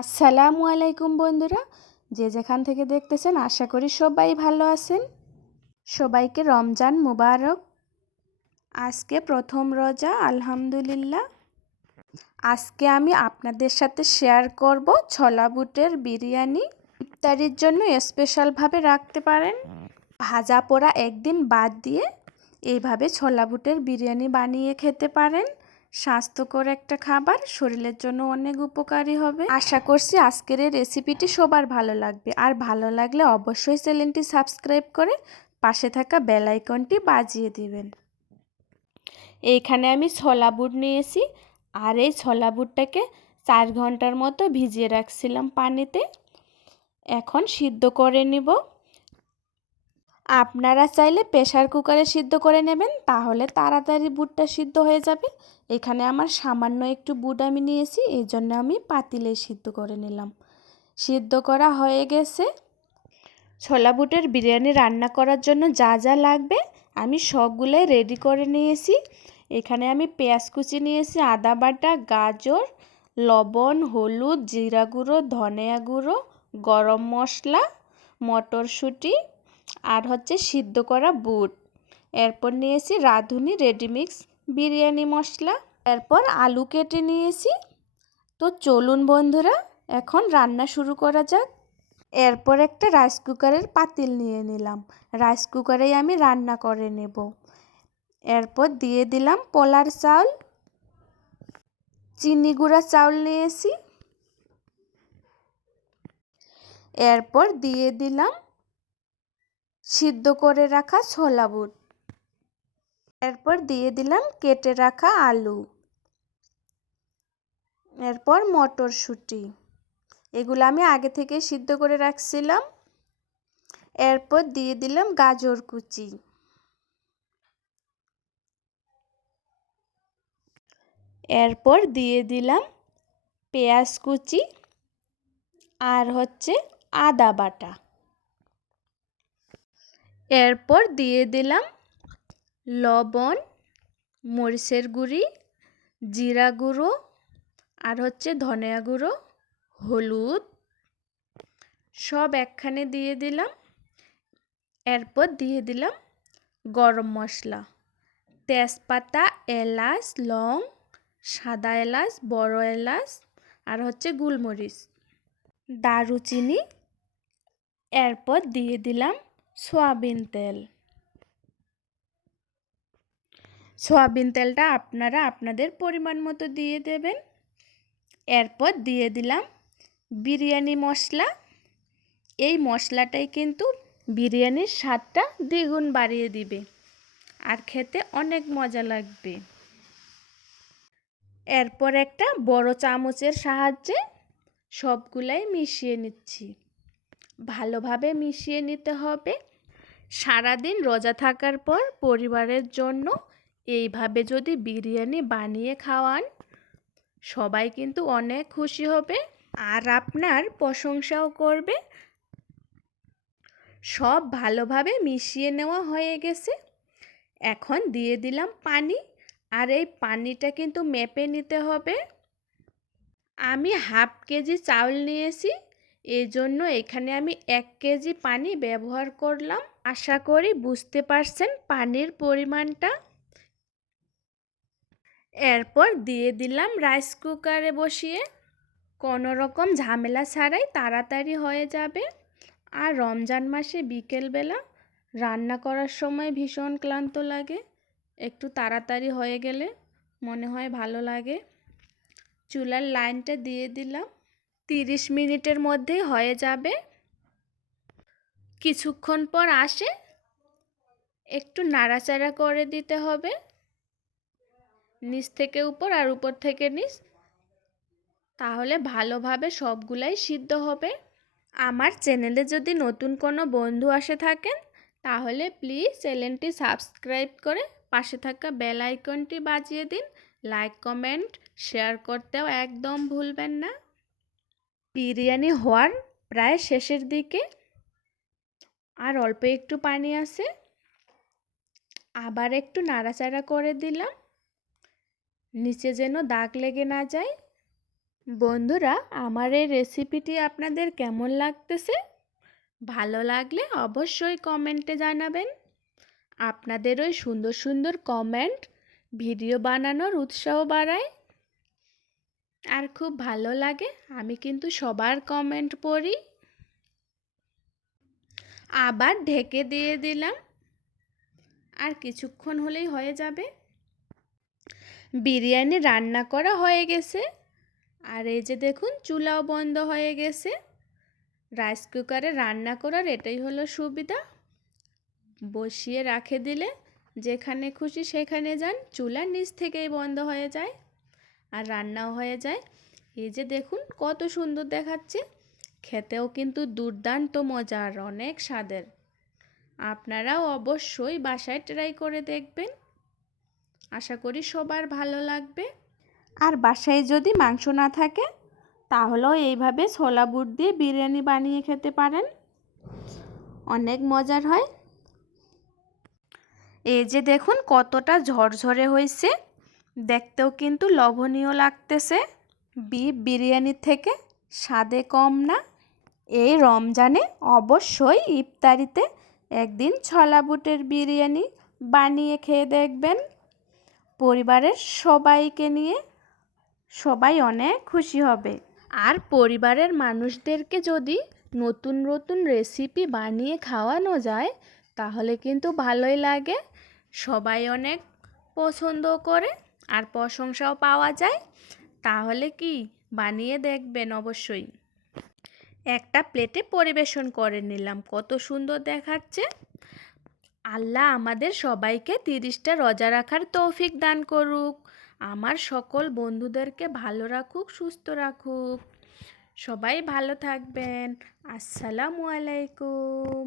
আসসালামু আলাইকুম বন্ধুরা, যে যেখান থেকে দেখতেছেন আশা করি সবাই ভালো আছেন। সবাইকে রমজান মুবারক। আজকে প্রথম রোজা, আলহামদুলিল্লাহ। আজকে আমি আপনাদের সাথে শেয়ার করব ছোলা বুটের বিরিয়ানি। ইফতারির জন্য স্পেশালভাবে রাখতে পারেন। ভাজা পোড়া একদিন বাদ দিয়ে এইভাবে ছোলা বুটের বিরিয়ানি বানিয়ে খেতে পারেন। স্বাস্থ্যকর একটা খাবার শরীরের জন্য অনেক উপকারী হবে। আশা করছি আজকের এই রেসিপিটি সবার ভালো লাগবে। আর ভালো লাগলে অবশ্যই চ্যানেলটি সাবস্ক্রাইব করে পাশে থাকা বেল আইকনটি বাজিয়ে দিবেন। এইখানে আমি ছোলা বুট নিয়েছি। আর এই ছোলা বুটটাকে চার ঘণ্টার মতো ভিজিয়ে রাখছিলাম পানিতে। এখন সিদ্ধ করে নিব। আপনারা চাইলে প্রেশার কুকারে সিদ্ধ করে নেবেন, তাহলে তাড়াতাড়ি বুটটা সিদ্ধ হয়ে যাবে। এখানে আমার সামান্য একটু বুট আমি নিয়েছি, এই জন্য আমি পাতিলে সিদ্ধ করে নিলাম। সিদ্ধ করা হয়ে গেছে। ছোলা বুটের বিরিয়ানি রান্না করার জন্য যা যা লাগবে আমি সবগুলোই রেডি করে নিয়েছি। এখানে আমি পেঁয়াজ কুচি নিয়েছি, আদা বাটা, গাজর, লবণ, হলুদ, জিরা গুঁড়ো, ধনিয়া গুঁড়ো, গরম মশলা, মটরশুঁটি আর হচ্ছে সিদ্ধ করা বুট। এরপর নিয়েছি রাঁধুনি রেডিমিক্স বিরিয়ানি মশলা। এরপর আলু কেটে নিয়েছি। তো চলুন বন্ধুরা, এখন রান্না শুরু করা যাক। এরপর একটা রাইস কুকারের পাতিল নিয়ে নিলাম। রাইস কুকারেই আমি রান্না করে নেব। এরপর দিয়ে দিলাম পোলার চাউল। চিনি গুঁড়া চাউল নিয়েছি। এরপর দিয়ে দিলাম সিদ্ধ করে রাখা ছোলা বুট। এরপর দিয়ে দিলাম কেটে রাখা আলু। এরপর মটরশুঁটি। এগুলো আমি আগে থেকে সিদ্ধ করে রাখছিলাম। এরপর দিয়ে দিলাম গাজর কুচি। এরপর দিয়ে দিলাম পেঁয়াজ কুচি আর হচ্ছে আদা বাটা। এরপর দিয়ে দিলাম লবণ, মরিচের গুঁড়ি, জিরা গুঁড়ো আর হচ্ছে ধনিয়া গুঁড়ো, হলুদ, সব একখানে দিয়ে দিলাম। এরপর দিয়ে দিলাম গরম মশলা। তেজপাতা, এলাচ, লং, সাদা এলাচ, বড় এলাচ আর হচ্ছে গুলমরিচ। দারুচিনি। এরপর দিয়ে দিলাম সয়াবিন তেল। সয়াবিন তেলটা আপনারা আপনাদের পরিমাণ মতো দিয়ে দেবেন। এরপর দিয়ে দিলাম বিরিয়ানি মশলা। এই মশলাটাই কিন্তু বিরিয়ানির স্বাদটা দ্বিগুণ বাড়িয়ে দিবে আর খেতে অনেক মজা লাগবে। এরপর একটা বড় চামচের সাহায্যে সবগুলাই মিশিয়ে নিচ্ছি। ভালোভাবে মিশিয়ে নিতে হবে। সারাদিন রোজা থাকার পর পরিবারের জন্য এইভাবে যদি বিরিয়ানি বানিয়ে খাওয়ান, সবাই কিন্তু অনেক খুশি হবে আর আপনার প্রশংসাও করবে। সব ভালোভাবে মিশিয়ে নেওয়া হয়ে গেছে। এখন দিয়ে দিলাম পানি আর এই পানিটা কিন্তু মেপে নিতে হবে। আমি হাফ কেজি চাউল নিয়েছি। এই জন্য এখানে আমি এক কেজি পানি ব্যবহার করলাম। আশা করি বুঝতে পারছেন পানির পরিমাণটা। এরপর দিয়ে দিলাম রাইস কুকারে বসিয়ে। কোনো রকম ঝামেলা ছাড়াই তাড়াতাড়ি হয়ে যাবে। আর রমজান মাসে বিকেলবেলা রান্না করার সময় ভীষণ ক্লান্ত লাগে। একটু তাড়াতাড়ি হয়ে গেলে মনে হয় ভালো লাগে। চুলার লাইনটা দিয়ে দিলাম। তিরিশ মিনিটের মধ্যেই হয়ে যাবে। কিছুক্ষণ পর আসে, একটু নাড়াচাড়া করে দিতে হবে। নিচ থেকে উপর আর উপর থেকে নিচ, তাহলে ভালোভাবে সবগুলাই সিদ্ধ হবে। আমার চ্যানেলে যদি নতুন কোনো বন্ধু আসে থাকেন, তাহলে প্লিজ চ্যানেলটি সাবস্ক্রাইব করে পাশে থাকা বেল আইকনটি বাজিয়ে দিন। লাইক, কমেন্ট, শেয়ার করতেও একদম ভুলবেন না। বিরিয়ানি হওয়ার প্রায় শেষের দিকে। আর অল্প একটু পানি আছে। আবার একটু নাড়াচাড়া করে দিলাম। নিচে যেন দাগ লেগে না যায়। বন্ধুরা, আমার এই রেসিপিটি আপনাদের কেমন লাগতেছে? ভালো লাগলে অবশ্যই কমেন্টে জানাবেন। আপনাদের ওই সুন্দর সুন্দর কমেন্ট, ভিডিও বানানোর উৎসাহ বাড়ায়। আর খুব ভালো লাগে। আমি কিন্তু সবার কমেন্ট পড়ি। আবার ঢেকে দিয়ে দিলাম। আর কিছুক্ষণ হলেই হয়ে যাবে। বিরিয়ানি রান্না করা হয়ে গেছে। আর এই যে দেখুন, চুলাও বন্ধ হয়ে গেছে। রাইস কুকারে রান্না করার এটাই হলো সুবিধা। বসিয়ে রাখে দিলে যেখানে খুশি সেখানে যান। চুলার নিচ থেকেই বন্ধ হয়ে যায়। আর রান্নাও হয়ে যায়। এই যে দেখুন, কত সুন্দর দেখাচ্ছে। খেতেও কিন্তু দুর্দান্ত মজার অনেক স্বাদের। আপনারাও অবশ্যই বাসায় ট্রাই করে দেখবেন। আশা করি সবার ভালো লাগবে। আর বাসায় যদি মাংস না থাকে, তাহলেও এইভাবে ছোলা বুট দিয়ে বিরিয়ানি বানিয়ে খেতে পারেন। অনেক মজার হয়। এই যে দেখুন, কতটা ঝরঝরে হয়েছে। দেখতেও কিন্তু লোভনীয় লাগতেছে। বিফ বিরিয়ানির থেকে স্বাদে কম না। এই রমজানে অবশ্যই ইফতারিতে একদিন ছলা বুটের বিরিয়ানি বানিয়ে খেয়ে দেখবেন। পরিবারের সবাইকে নিয়ে সবাই অনেক খুশি হবে। আর পরিবারের মানুষদেরকে যদি নতুন নতুন রেসিপি বানিয়ে খাওয়ানো যায়, তাহলে কিন্তু ভালোই লাগে। সবাই অনেক পছন্দ করে। আর প্রশংসাও পাওয়া যায়। তাহলে কি? বানিয়ে দেখবেন অবশ্যই। একটা প্লেটে পরিবেশন করে নিলাম। কত সুন্দর দেখাচ্ছে। আল্লাহ আমাদের সবাইকে তিরিশটা রোজা রাখার তৌফিক দান করুক। আমার সকল বন্ধুদেরকে ভালো রাখুক, সুস্থ রাখুক। সবাই ভালো থাকবেন। আসসালামু আলাইকুম।